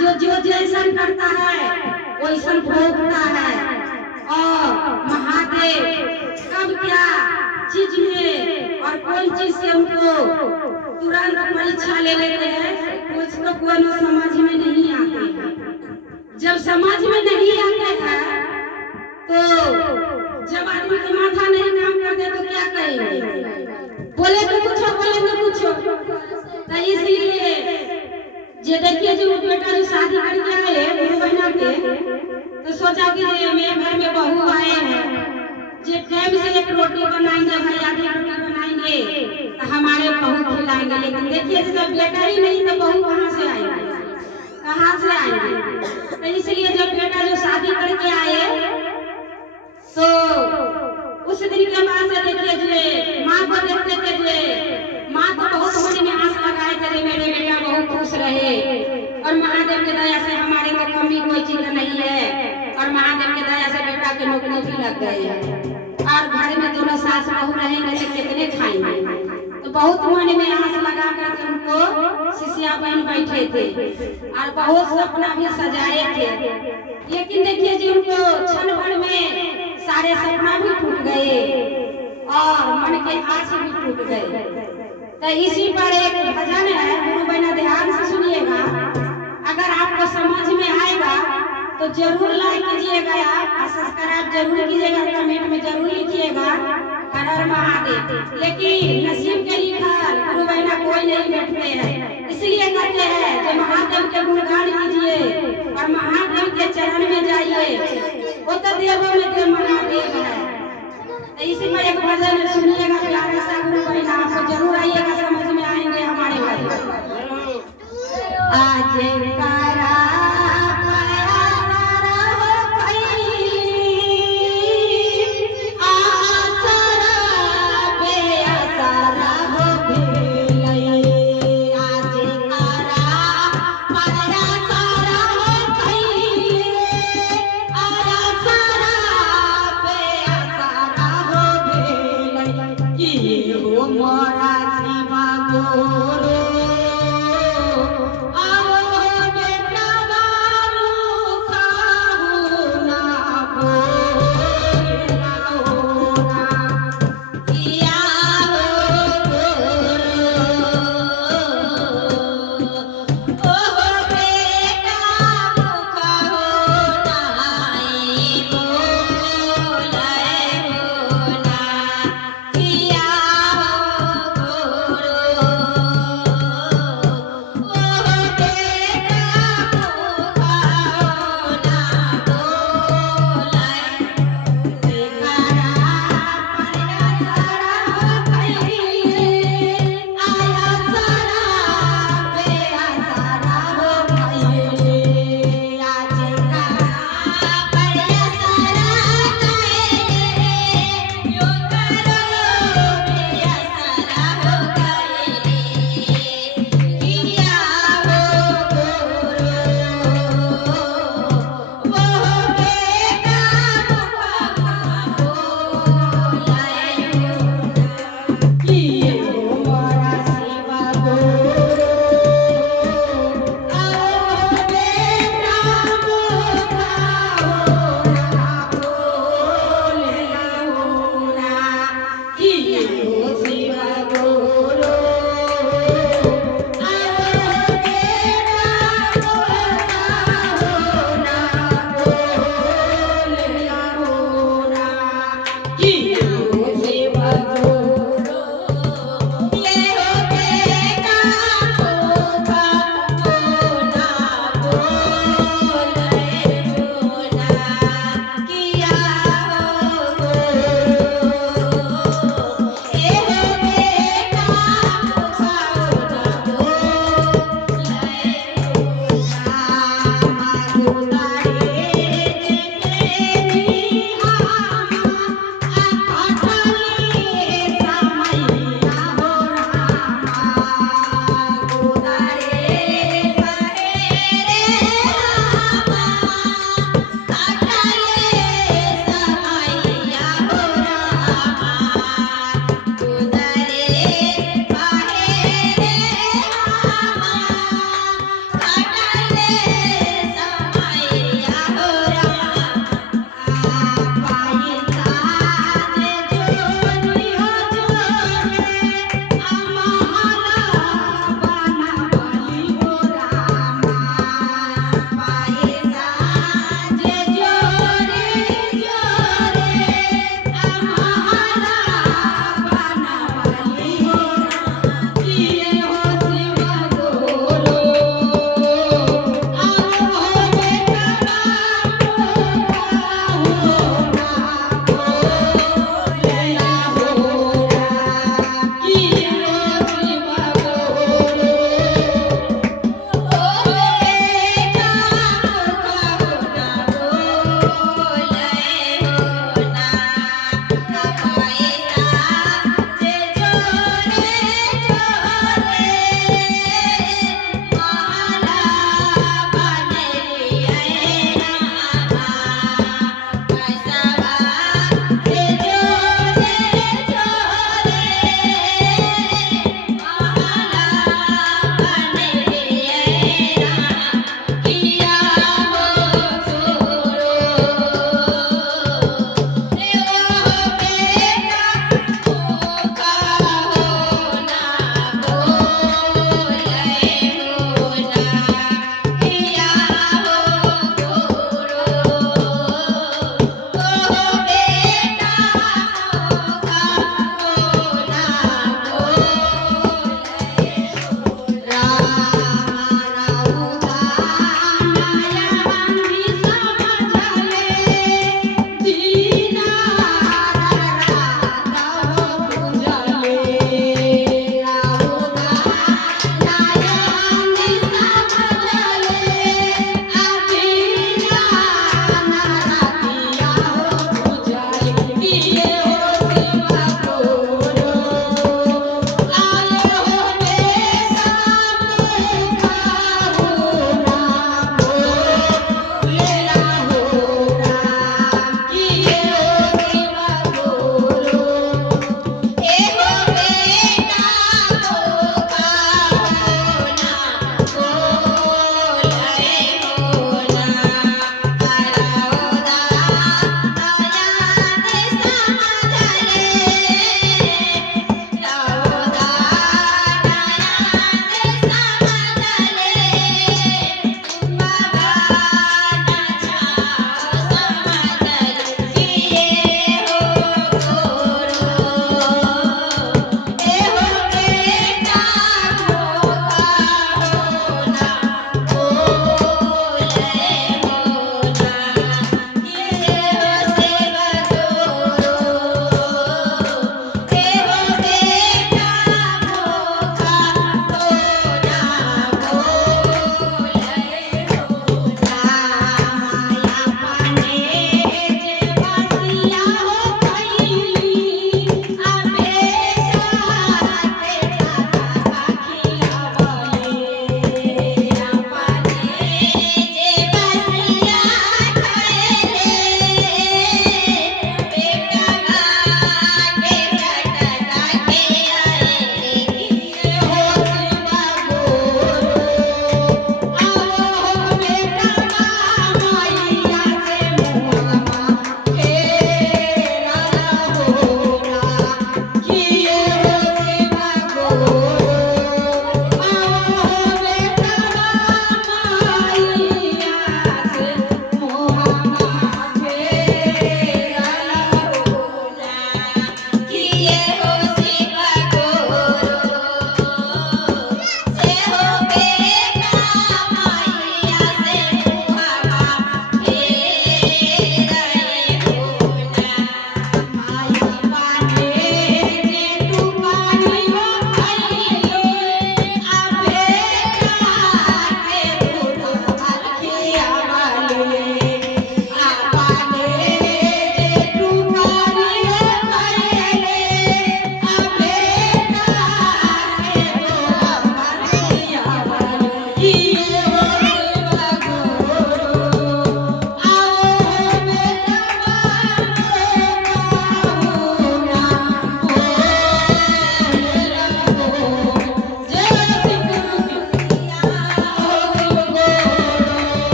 जो जैसन करता है वैसन भोगता है। और महादेव कब क्या चीज में और कौन चीज से उनको तुरंत परीक्षा ले लेते हैं, कुछ तो कोनो समझ में नहीं आते हैं। जब समझ में नहीं आते हैं तो जब आदमी का माथा नहीं काम करते तो क्या कहेंगे, बोले तो कुछ बोले तो कुछ। तो इसलिए जे देखिए जो बेटा जो शादी करके आए मेरे बहना के, तो सोचा कि मेरे घर में बहू आए हैं, जे टाइम से एक रोटी बनाएंगे भाई, आधी रोटी बनाएंगे तो हमारे बहू खिलाएंगे। लेकिन देखिए जब बेटा ही नहीं तो बहू कहाँ से आएंगे, कहाँ से आएंगे। तो इसलिए जब बेटा जो शादी करके आए तो उस दिन के बाद से देखिए जे माँ को देखते थे, जे माँ को बहुत मन में आस लगाए थे मेरे बेटा बहुत खुश रहे, और महादेव के दया से हमारे में कमी कोई चीज नहीं है, और महादेव के दया से बेटा के नौकरी भी लग गए हैं, और घर में दोनों सास बहू रहेंगे तो कितने खाएंगे। तो बहुत मन में आस लगा कर उनको शिष्या बहन बैठे थे और बहुत सपना भी सजाए थे। लेकिन देखिए जी उनको क्षण भर में सारे सपना भी टूट गए और मन के आस भी टूट गए। तो इसी पर एक भजन है, गुरु बहना ध्यान से सुनिएगा, अगर आपको समझ में आएगा तो जरूर लाइक कीजिएगा, आप सब्सक्राइब जरूर कीजिएगा, कमेंट में जरूर लिखिएगा हर हर महादेव। लेकिन नसीब के लिखल गुरु बहना कोई नहीं बैठते हैं, इसलिए कहते हैं कि महादेव के गुणगान कीजिए और महादेव के चरण में जाइए, वो तो देवों में देव महादेव है। तो इसी में एक भजन सुनिएगा प्यारे सा, गुरु बहना आपको जरूर आइएगा, समझ में आएंगे हमारे भाई। आज